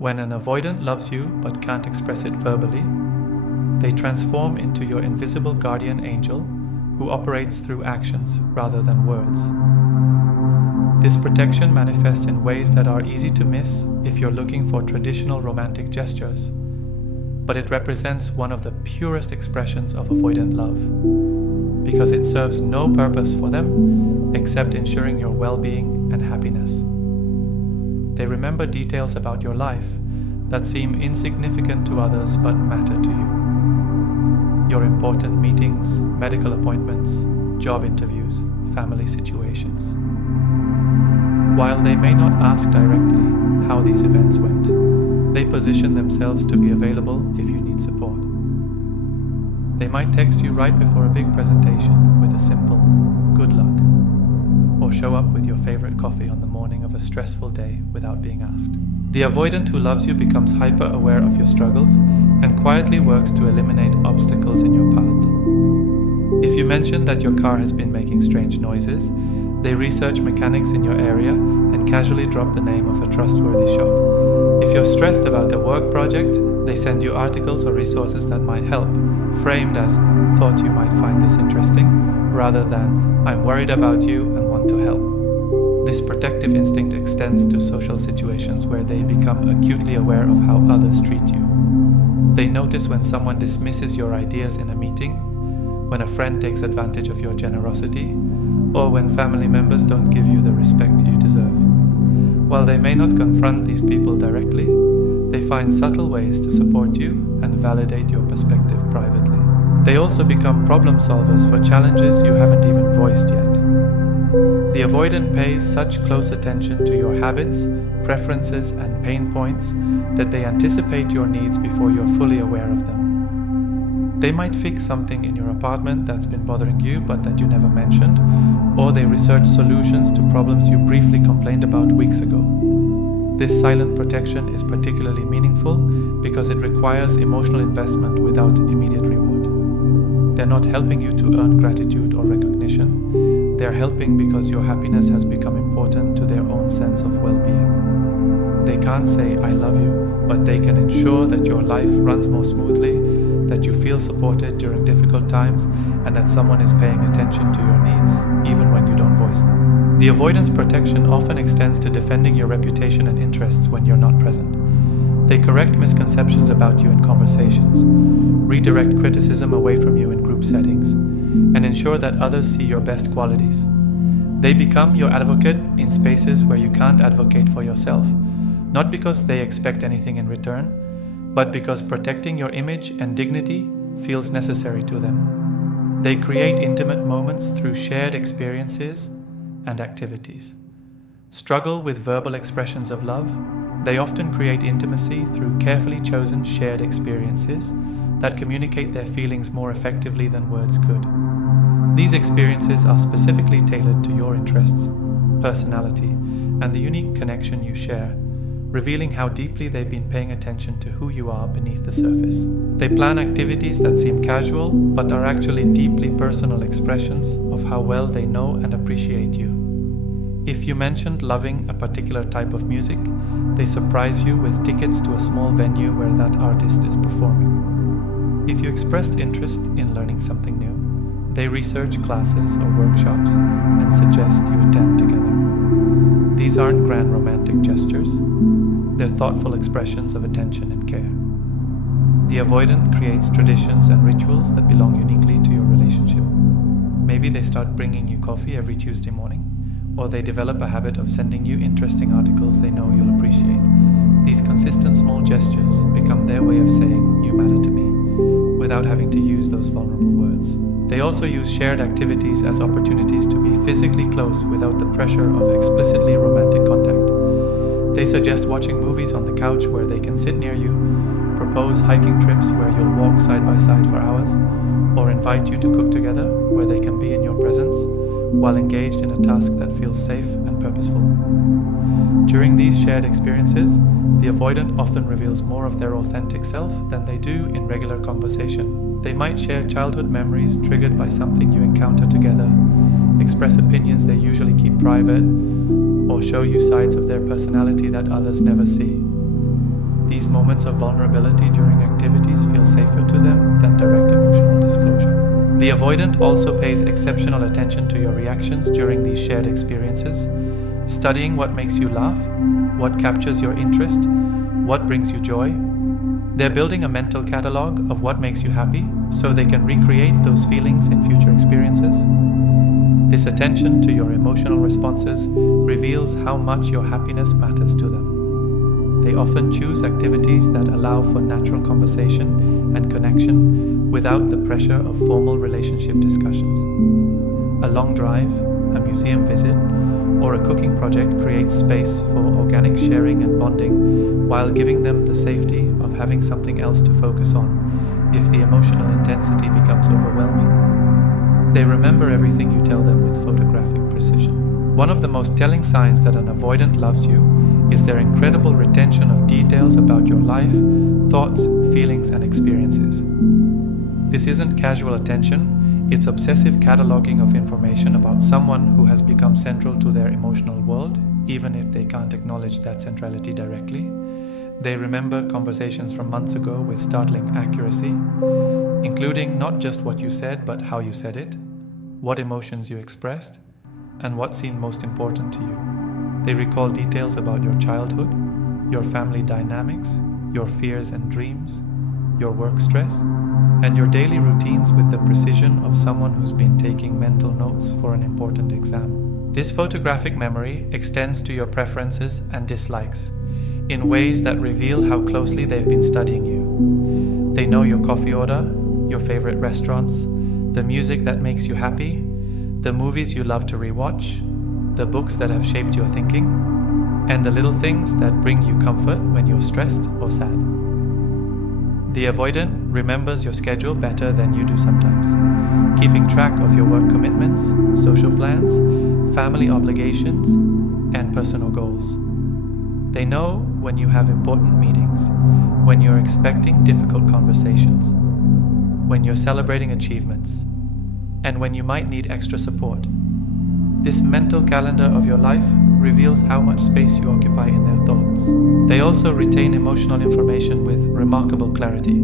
When an avoidant loves you but can't express it verbally, they transform into your invisible guardian angel who operates through actions rather than words. This protection manifests in ways that are easy to miss if you're looking for traditional romantic gestures, but it represents one of the purest expressions of avoidant love, because it serves no purpose for them except ensuring your well-being and happiness. They remember details about your life that seem insignificant to others but matter to you. Your important meetings, medical appointments, job interviews, family situations. While they may not ask directly how these events went, they position themselves to be available if you need support. They might text you right before a big presentation with a simple "good luck," or show up with your favorite coffee on the morning of a stressful day without being asked. The avoidant who loves you becomes hyper-aware of your struggles and quietly works to eliminate obstacles in your path. If you mention that your car has been making strange noises, they research mechanics in your area and casually drop the name of a trustworthy shop. If you're stressed about a work project, they send you articles or resources that might help, framed as "thought you might find this interesting," rather than "I'm worried about you and want to help." This protective instinct extends to social situations where they become acutely aware of how others treat you. They notice when someone dismisses your ideas in a meeting, when a friend takes advantage of your generosity, or when family members don't give you the respect you deserve. While they may not confront these people directly, they find subtle ways to support you and validate your perspective privately. They also become problem solvers for challenges you haven't even voiced yet. The avoidant pays such close attention to your habits, preferences, and pain points that they anticipate your needs before you're fully aware of them. They might fix something in your apartment that's been bothering you but that you never mentioned, or they research solutions to problems you briefly complained about weeks ago. This silent protection is particularly meaningful because it requires emotional investment without immediate reward. They're not helping you to earn gratitude or recognition. They're helping because your happiness has become important to their own sense of well-being. They can't say "I love you," but they can ensure that your life runs more smoothly, that you feel supported during difficult times, and that someone is paying attention to your needs, even when you don't voice them. The avoidance protection often extends to defending your reputation and interests when you're not present. They correct misconceptions about you in conversations, redirect criticism away from you in group settings, and ensure that others see your best qualities. They become your advocate in spaces where you can't advocate for yourself, not because they expect anything in return, but because protecting your image and dignity feels necessary to them. They create intimate moments through shared experiences and activities. Struggle with verbal expressions of love, they often create intimacy through carefully chosen shared experiences that communicate their feelings more effectively than words could. These experiences are specifically tailored to your interests, personality, and the unique connection you share, revealing how deeply they've been paying attention to who you are beneath the surface. They plan activities that seem casual, but are actually deeply personal expressions of how well they know and appreciate you. If you mentioned loving a particular type of music, they surprise you with tickets to a small venue where that artist is performing. If you expressed interest in learning something new, they research classes or workshops and suggest you attend together. These aren't grand romantic gestures. They're thoughtful expressions of attention and care. The avoidant creates traditions and rituals that belong uniquely to your relationship. Maybe they start bringing you coffee every Tuesday morning, or they develop a habit of sending you interesting articles they know you'll appreciate. These consistent small gestures become their way of saying, "You matter to me," without having to use those vulnerable words. They also use shared activities as opportunities to be physically close without the pressure of explicitly romantic contact. They suggest watching movies on the couch where they can sit near you, propose hiking trips where you'll walk side by side for hours, or invite you to cook together where they can be in your presence while engaged in a task that feels safe and purposeful. During these shared experiences, the avoidant often reveals more of their authentic self than they do in regular conversation. They might share childhood memories triggered by something you encounter together, express opinions they usually keep private, or show you sides of their personality that others never see. These moments of vulnerability during activities feel safer to them than direct emotional disclosure. The avoidant also pays exceptional attention to your reactions during these shared experiences, studying what makes you laugh, what captures your interest, what brings you joy. They're building a mental catalog of what makes you happy so they can recreate those feelings in future experiences. This attention to your emotional responses reveals how much your happiness matters to them. They often choose activities that allow for natural conversation and connection without the pressure of formal relationship discussions. A long drive, a museum visit, or a cooking project creates space for organic sharing and bonding while giving them the safety of having something else to focus on if the emotional intensity becomes overwhelming. They remember everything you tell them with photographic precision. One of the most telling signs that an avoidant loves you is their incredible retention of details about your life, thoughts, feelings, and experiences. This isn't casual attention, it's obsessive cataloging of information about someone who has become central to their emotional world, even if they can't acknowledge that centrality directly. They remember conversations from months ago with startling accuracy, including not just what you said, but how you said it, what emotions you expressed, and what seemed most important to you. They recall details about your childhood, your family dynamics, your fears and dreams, your work stress, and your daily routines with the precision of someone who's been taking mental notes for an important exam. This photographic memory extends to your preferences and dislikes in ways that reveal how closely they've been studying you. They know your coffee order, your favorite restaurants, the music that makes you happy, the movies you love to rewatch, the books that have shaped your thinking, and the little things that bring you comfort when you're stressed or sad. The avoidant remembers your schedule better than you do sometimes, keeping track of your work commitments, social plans, family obligations, and personal goals. They know when you have important meetings, when you're expecting difficult conversations, when you're celebrating achievements, and when you might need extra support. This mental calendar of your life reveals how much space you occupy in their thoughts. They also retain emotional information with remarkable clarity.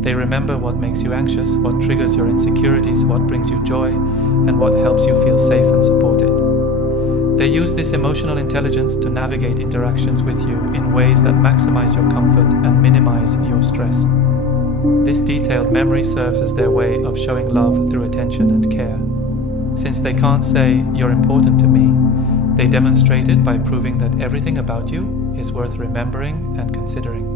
They remember what makes you anxious, what triggers your insecurities, what brings you joy, and what helps you feel safe and supported. They use this emotional intelligence to navigate interactions with you in ways that maximize your comfort and minimize your stress. This detailed memory serves as their way of showing love through attention and care. Since they can't say, "You're important to me," they demonstrate it by proving that everything about you is worth remembering and considering.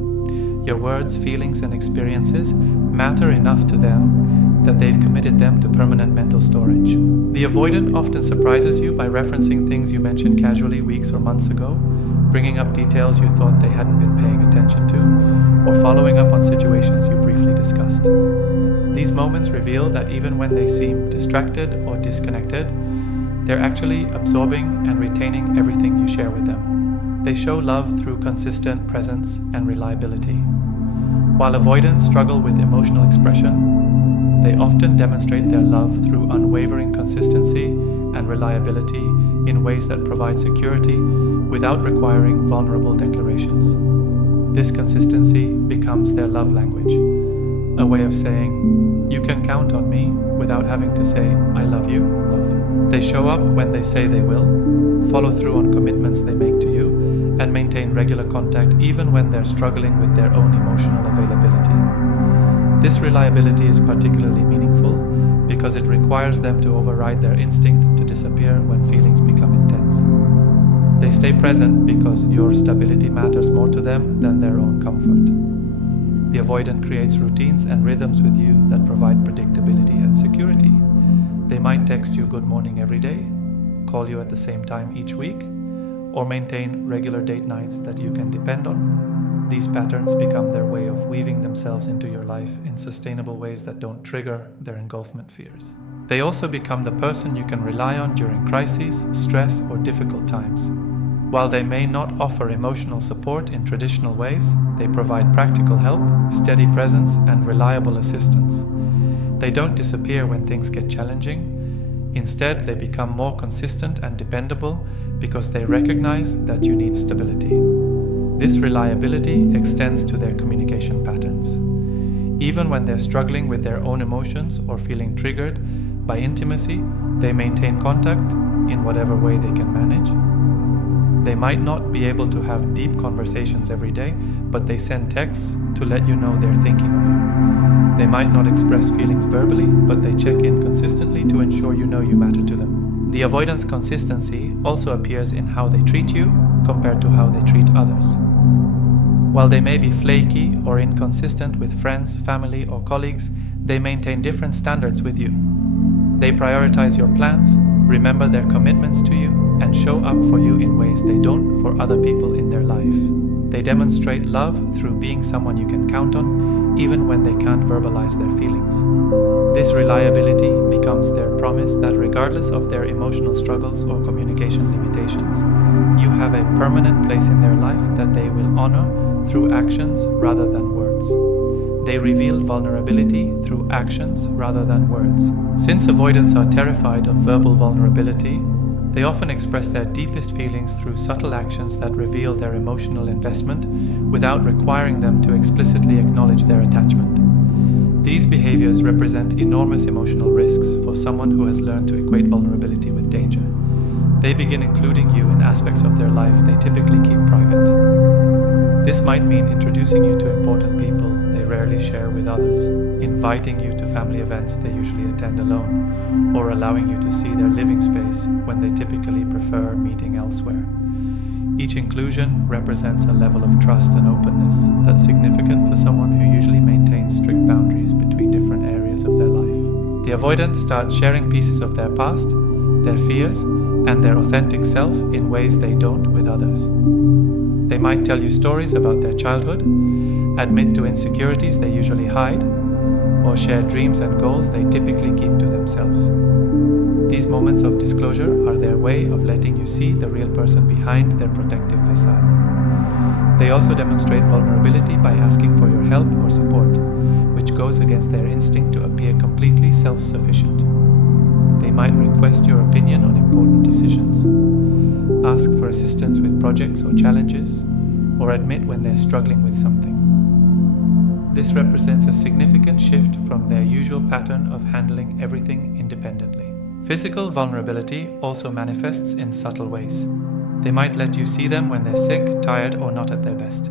Your words, feelings, and experiences matter enough to them that they've committed them to permanent mental storage. The avoidant often surprises you by referencing things you mentioned casually weeks or months ago, bringing up details you thought they hadn't been paying attention to, or following up on situations you briefly discussed. These moments reveal that even when they seem distracted or disconnected, they're actually absorbing and retaining everything you share with them. They show love through consistent presence and reliability. While avoidants struggle with emotional expression, they often demonstrate their love through unwavering consistency and reliability in ways that provide security without requiring vulnerable declarations. This consistency becomes their love language, a way of saying, "You can count on me," without having to say, "I love you, love." They show up when they say they will, follow through on commitments they make to you, and maintain regular contact even when they're struggling with their own emotional availability. This reliability is particularly meaningful because it requires them to override their instinct to disappear when feelings become intense. They stay present because your stability matters more to them than their own comfort. The avoidant creates routines and rhythms with you that provide predictability and security. They might text you good morning every day, call you at the same time each week, or maintain regular date nights that you can depend on. These patterns become their way of weaving themselves into your life in sustainable ways that don't trigger their engulfment fears. They also become the person you can rely on during crises, stress, or difficult times. While they may not offer emotional support in traditional ways, they provide practical help, steady presence, and reliable assistance. They don't disappear when things get challenging. Instead, they become more consistent and dependable because they recognize that you need stability. This reliability extends to their communication patterns. Even when they're struggling with their own emotions or feeling triggered by intimacy, they maintain contact in whatever way they can manage. They might not be able to have deep conversations every day, but they send texts to let you know they're thinking of you. They might not express feelings verbally, but they check in consistently to ensure you know you matter to them. The avoidance consistency also appears in how they treat you compared to how they treat others. While they may be flaky or inconsistent with friends, family, or colleagues, they maintain different standards with you. They prioritize your plans, remember their commitments to you, and show up for you in ways they don't for other people in their life. They demonstrate love through being someone you can count on, even when they can't verbalize their feelings. This reliability becomes their promise that regardless of their emotional struggles or communication limitations, you have a permanent place in their life that they will honor through actions rather than words. They reveal vulnerability through actions rather than words. Since avoidants are terrified of verbal vulnerability, they often express their deepest feelings through subtle actions that reveal their emotional investment without requiring them to explicitly acknowledge their attachment. These behaviors represent enormous emotional risks for someone who has learned to equate vulnerability with danger. They begin including you in aspects of their life they typically keep private. This might mean introducing you to important people they rarely share with others, inviting you to family events they usually attend alone, or allowing you to see their living space when they typically prefer meeting elsewhere. Each inclusion represents a level of trust and openness that's significant for someone who usually maintains strict boundaries between different areas of their life. The avoidant starts sharing pieces of their past, their fears, and their authentic self in ways they don't with others. They might tell you stories about their childhood, admit to insecurities they usually hide, or share dreams and goals they typically keep to themselves. These moments of disclosure are their way of letting you see the real person behind their protective facade. They also demonstrate vulnerability by asking for your help or support, which goes against their instinct to appear completely self-sufficient. They might request your opinion on important decisions, ask for assistance with projects or challenges, or admit when they're struggling with something. This represents a significant shift from their usual pattern of handling everything independently. Physical vulnerability also manifests in subtle ways. They might let you see them when they're sick, tired, or not at their best.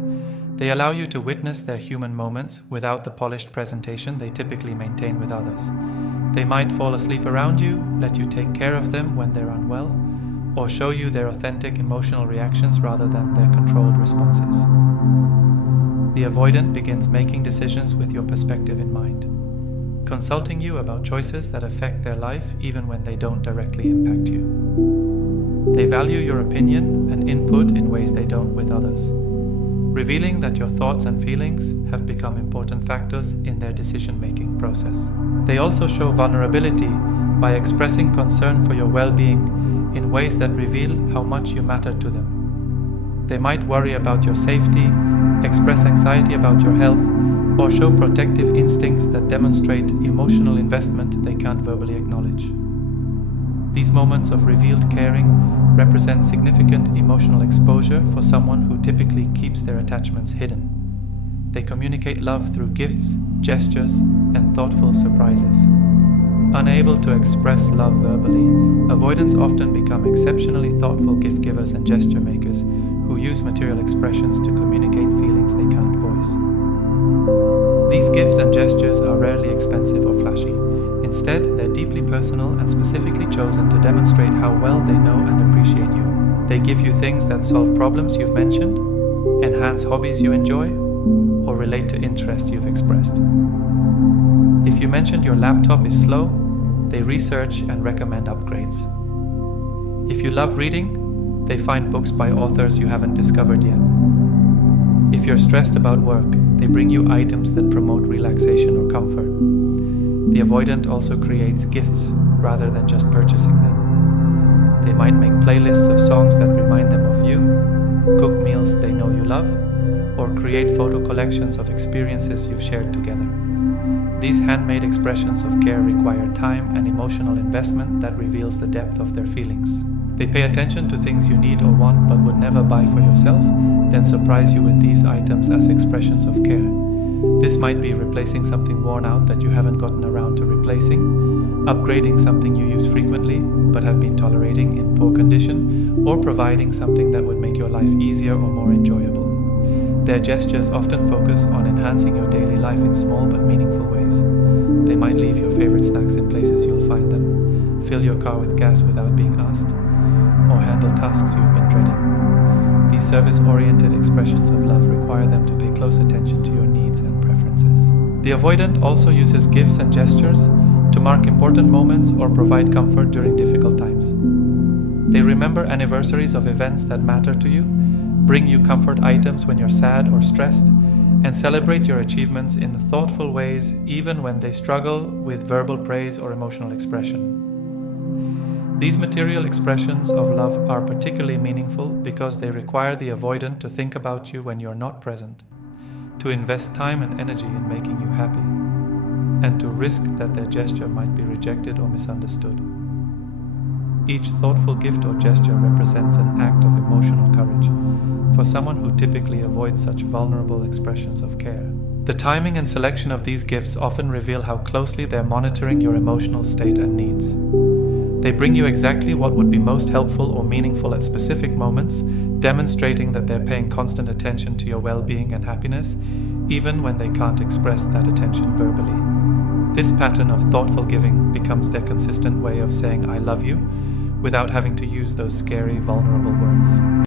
They allow you to witness their human moments without the polished presentation they typically maintain with others. They might fall asleep around you, let you take care of them when they're unwell, or show you their authentic emotional reactions rather than their controlled responses. The avoidant begins making decisions with your perspective in mind, consulting you about choices that affect their life even when they don't directly impact you. They value your opinion and input in ways they don't with others, revealing that your thoughts and feelings have become important factors in their decision-making process. They also show vulnerability by expressing concern for your well-being in ways that reveal how much you matter to them. They might worry about your safety, express anxiety about your health, or show protective instincts that demonstrate emotional investment they can't verbally acknowledge. These moments of revealed caring represent significant emotional exposure for someone who typically keeps their attachments hidden. They communicate love through gifts, gestures, and thoughtful surprises. Unable to express love verbally, avoidants often become exceptionally thoughtful gift givers and gesture makers who use material expressions to communicate feelings they can't voice. These gifts and gestures are rarely expensive or flashy. Instead, they're deeply personal and specifically chosen to demonstrate how well they know and appreciate you. They give you things that solve problems you've mentioned, enhance hobbies you enjoy, or relate to interests you've expressed. If you mentioned your laptop is slow, they research and recommend upgrades. If you love reading, they find books by authors you haven't discovered yet. If you're stressed about work, they bring you items that promote relaxation or comfort. The avoidant also creates gifts rather than just purchasing them. They might make playlists of songs that remind them of you, cook meals they know you love, or create photo collections of experiences you've shared together. These handmade expressions of care require time and emotional investment that reveals the depth of their feelings. They pay attention to things you need or want but would never buy for yourself, then surprise you with these items as expressions of care. This might be replacing something worn out that you haven't gotten around to replacing, upgrading something you use frequently but have been tolerating in poor condition, or providing something that would make your life easier or more enjoyable. Their gestures often focus on enhancing your daily life in small but meaningful ways. They might leave your favorite snacks in places you'll find them, fill your car with gas without being asked, or handle tasks you've been dreading. These service-oriented expressions of love require them to pay close attention to your needs and preferences. The avoidant also uses gifts and gestures to mark important moments or provide comfort during difficult times. They remember anniversaries of events that matter to you, bring you comfort items when you're sad or stressed, and celebrate your achievements in thoughtful ways even when they struggle with verbal praise or emotional expression. These material expressions of love are particularly meaningful because they require the avoidant to think about you when you're not present, to invest time and energy in making you happy, and to risk that their gesture might be rejected or misunderstood. Each thoughtful gift or gesture represents an act of emotional courage for someone who typically avoids such vulnerable expressions of care. The timing and selection of these gifts often reveal how closely they're monitoring your emotional state and needs. They bring you exactly what would be most helpful or meaningful at specific moments, demonstrating that they're paying constant attention to your well-being and happiness, even when they can't express that attention verbally. This pattern of thoughtful giving becomes their consistent way of saying "I love you" without having to use those scary, vulnerable words.